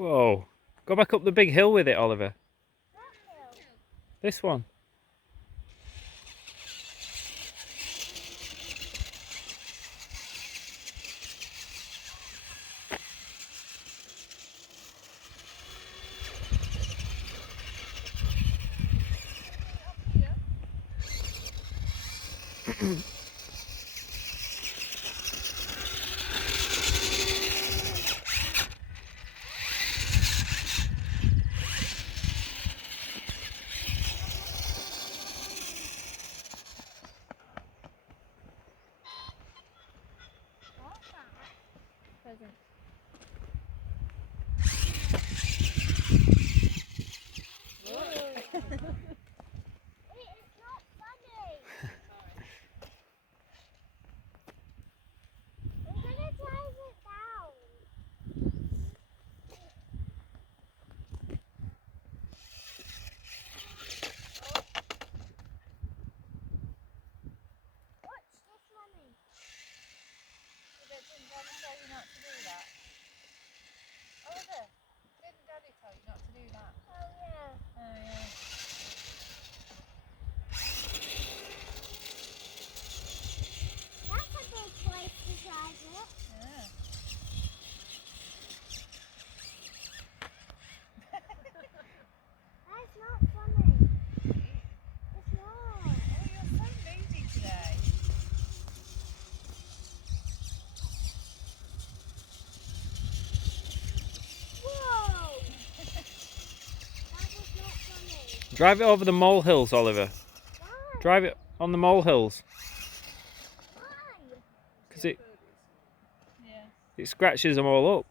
Whoa. Go back up the big hill with it, Oliver. This one. Present. It's not funny. I'm gonna drive it down. Watch this money. Didn't Daddy tell you not to do that? Oliver, didn't Daddy tell you not to do that? Oh yeah. Oh yeah. That's a big place to drive it. Yeah. That's not funny. It's not. Oh, you're so moody today. Whoa! That was not funny. Drive it over the molehills, Oliver. Why? Drive it on the molehills. Why? Because it Yeah. scratches them all up.